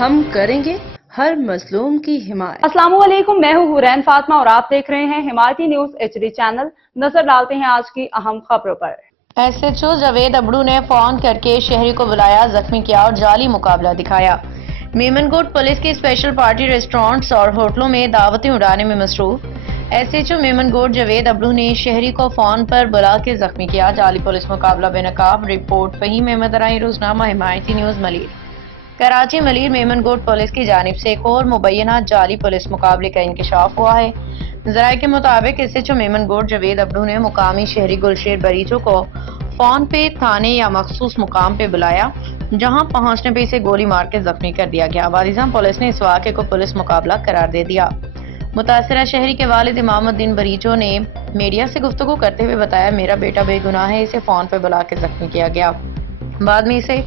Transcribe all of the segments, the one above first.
ہم کریں گے ہر مظلوم کی حمایت۔ السلام علیکم، میں ہوں حورین فاطمہ اور آپ دیکھ رہے ہیں حمایتی نیوز HD چینل۔ نظر ڈالتے ہیں آج کی اہم خبروں پر۔ SHO جاوید ابڑو نے فون کر کے شہری کو بلایا، زخمی کیا اور جعلی مقابلہ دکھایا۔ میمن کوٹ پولیس کی اسپیشل پارٹی ریسٹورانٹس اور ہوٹلوں میں دعوتیں اڑانے میں مصروف۔ SHO میمن کوٹ جاوید ابڑو نے شہری کو فون پر بلا کے زخمی کیا، جعلی پولیس مقابلہ بے نقاب۔ رپورٹ فہیم احمد رائی، روزنامہ حمایتی نیوز ملیر۔ کراچی ملیر میمن کوٹ پولیس کی جانب سے ایک اور مبینہ جعلی پولیس مقابلے کا انکشاف ہوا ہے۔ ذرائع کے مطابق SHO میمن کوٹ جاوید ابڑو نے مقامی شہری گلشیر بریچو کو فون پہ تھانے یا مخصوص مقام پہ بلایا، جہاں پہنچنے پہ اسے گولی مار کے زخمی کر دیا گیا۔ بعد پولیس نے اس واقعے کو پولیس مقابلہ قرار دے دیا۔ متاثرہ شہری کے والد امام الدین بریچو نے میڈیا سے گفتگو کرتے ہوئے بتایا، میرا بیٹا بے گناہ ہے، اسے فون پہ بلا کے زخمی کیا گیا، بعد میں اسے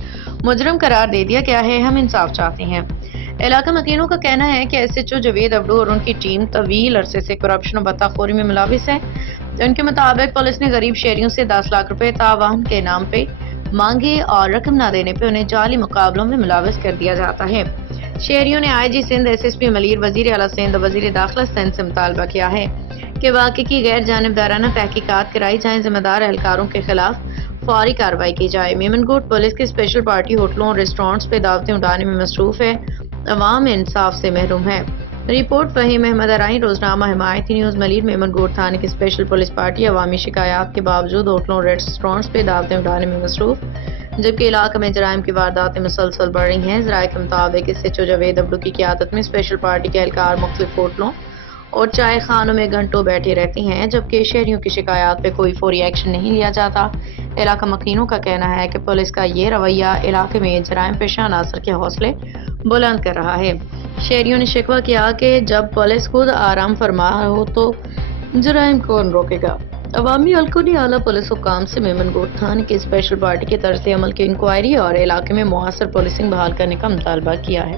مجرم قرار دے دیا گیا ہے، ہم انصاف چاہتے ہیں۔ علاقہ مکینوں کا کہنا ہے کہ SHO جاوید ابڑو اور ان کی ٹیم طویل عرصے سے کرپشن و بداخوری میں ملوث ہے۔ ان کے مطابق پولیس نے غریب شہریوں سے 10 لاکھ روپے تعاون کے نام پہ مانگے اور رقم نہ دینے پہ انہیں جعلی مقابلوں میں ملوث کر دیا جاتا ہے۔ شہریوں نے IG سندھ، SSP ملیر، وزیر اعلیٰ سندھ اور وزیر داخلہ سندھ سے مطالبہ کیا ہے کہ واقعے کی غیر جانبدارانہ تحقیقات کرائی جائیں، ذمہ دار اہلکاروں کے خلاف فوری کارروائی کی جائے۔ میمن کوٹ پولیس کی اسپیشل پارٹی ہوٹلوں اور ریسٹورانٹس پہ دعوتیں اڑانے میں مصروف ہے، عوام انصاف سے محروم ہے۔ رپورٹ فہیم احمد رائی، روزنامہ حمایتی نیوز ملیر۔ میمن کوٹ تھانے کی اسپیشل پولیس پارٹی عوامی شکایات کے باوجود ہوٹلوں اور ریسٹورانٹس پہ دعوتیں اڑانے میں مصروف، جبکہ علاقے میں جرائم کی وارداتیں مسلسل بڑھ رہی ہیں۔ ذرائع کے مطابق SHO جاوید ابڑو کی قیادت میں اسپیشل پارٹی کے اہلکار مختلف ہوٹلوں اور چائے خانوں میں گھنٹوں بیٹھے رہتے ہیں، جبکہ شہریوں کی شکایات پہ کوئی فوری ایکشن نہیں لیا جاتا۔ علاقہ مکینوں کا کہنا ہے کہ پولیس کا یہ رویہ علاقے میں جرائم پیشہ عناصر کے حوصلے بلند کر رہا ہے۔ شہریوں نے شکوہ کیا کہ جب پولیس خود آرام فرما ہو تو جرائم کون روکے گا۔ عوامی حلقوں نے اعلیٰ پولیس حکام سے میمن کوٹ تھانے کی اسپیشل پارٹی کے طرز عمل کی انکوائری اور علاقے میں مؤثر پولیسنگ بحال کرنے کا مطالبہ کیا ہے۔